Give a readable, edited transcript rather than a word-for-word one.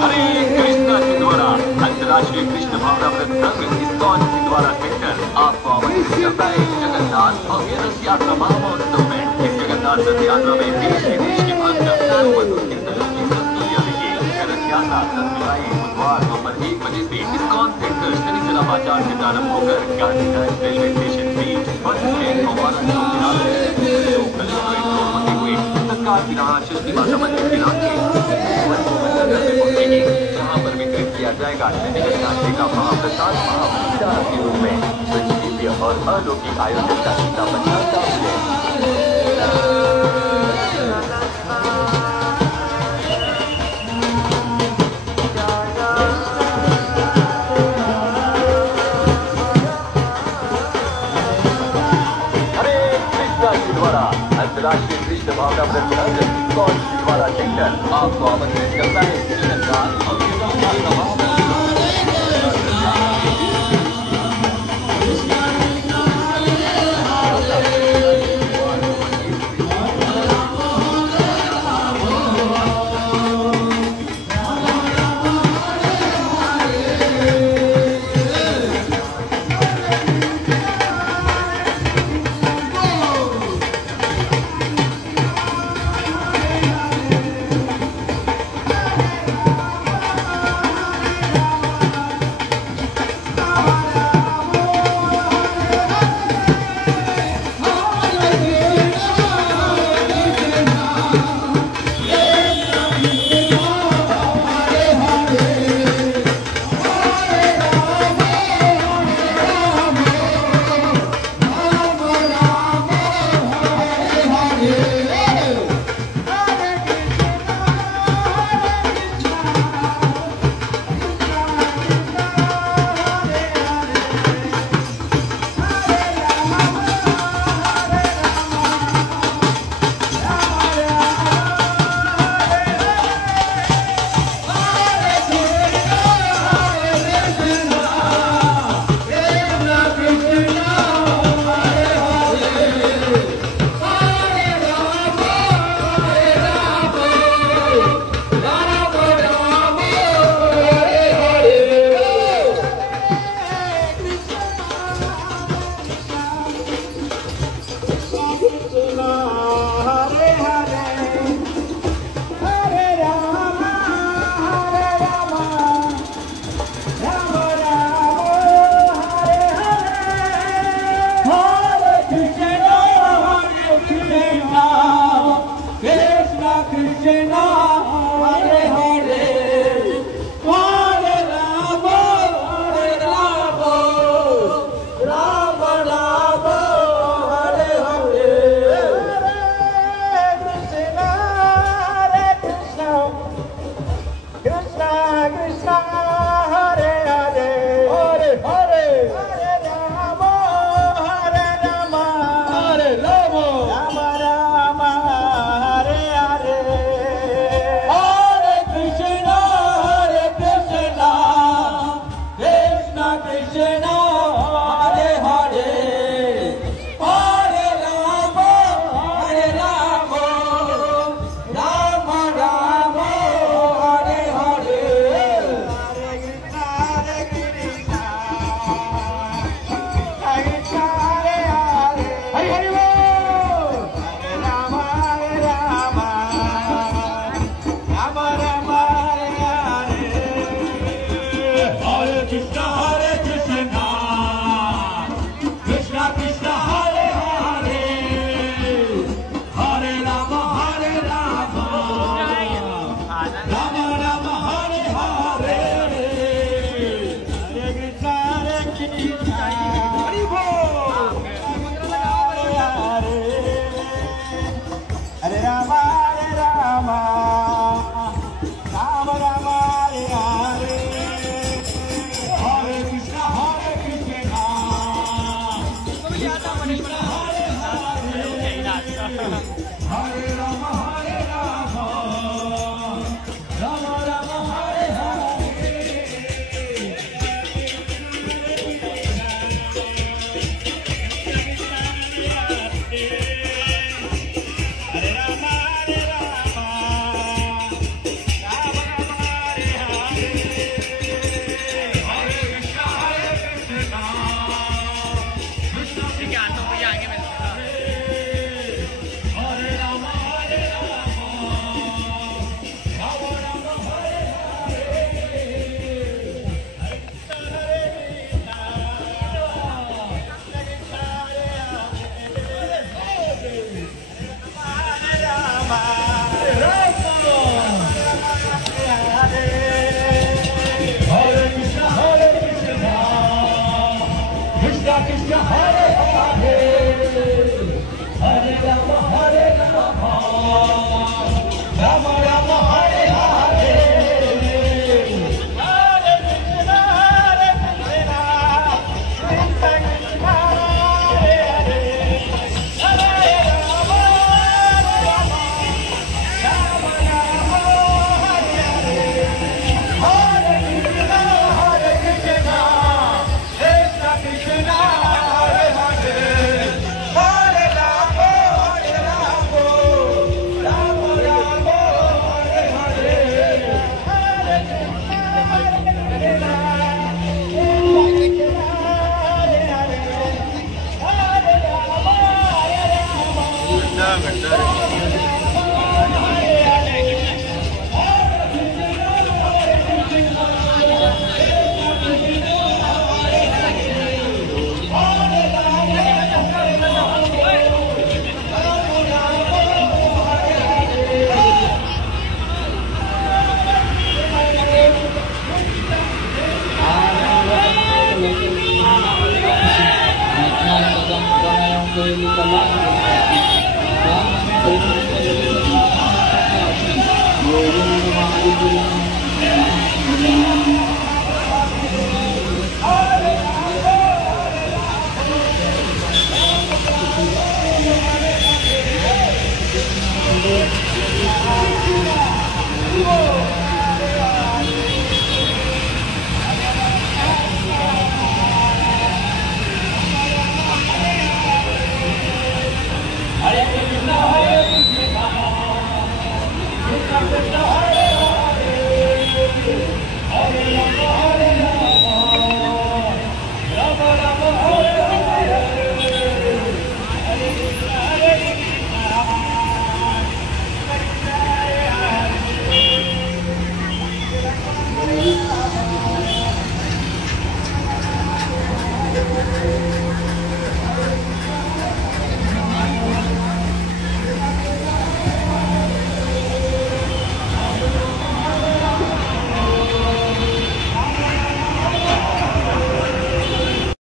हरे कृष्णा के द्वारा अंतर्राष्ट्रीय कृष्ण भावनामृत संघ इस्कॉन के द्वारा सेंटर आपको आमंत्रित करता है जगन्नाथ भव्य रथ यात्रा महोत्सव में। इस जगन्नाथ रथ यात्रा में देश विदेश के भक्त कीर्तनों की प्रस्तुतियां देंगे। रथ यात्रा 10 जुलाई बुधवार दोपहर 1 बजे से इस्कॉन सेंटर शनिचला बाजार से प्रारंभ होकर गांधीनगर रेलवे स्टेशन बीच बस स्टैंड हमारा तत्काल षष्ठी माता मंदिर के नाम से जहाँ पर वितरित किया जाएगा जगन्नाथ जी का महाप्रसाद महाभंडारा के रूप में दिव्य और अलौकिक आयोजन का सीधा प्रचार है। अंतर्राष्ट्रीय कृष्ण भावनामृत संघ इस्कॉन द्वारा सेंटर आपको आमंत्रित करता है जगन्नाथ भव्य रथ यात्रा महोत्सव।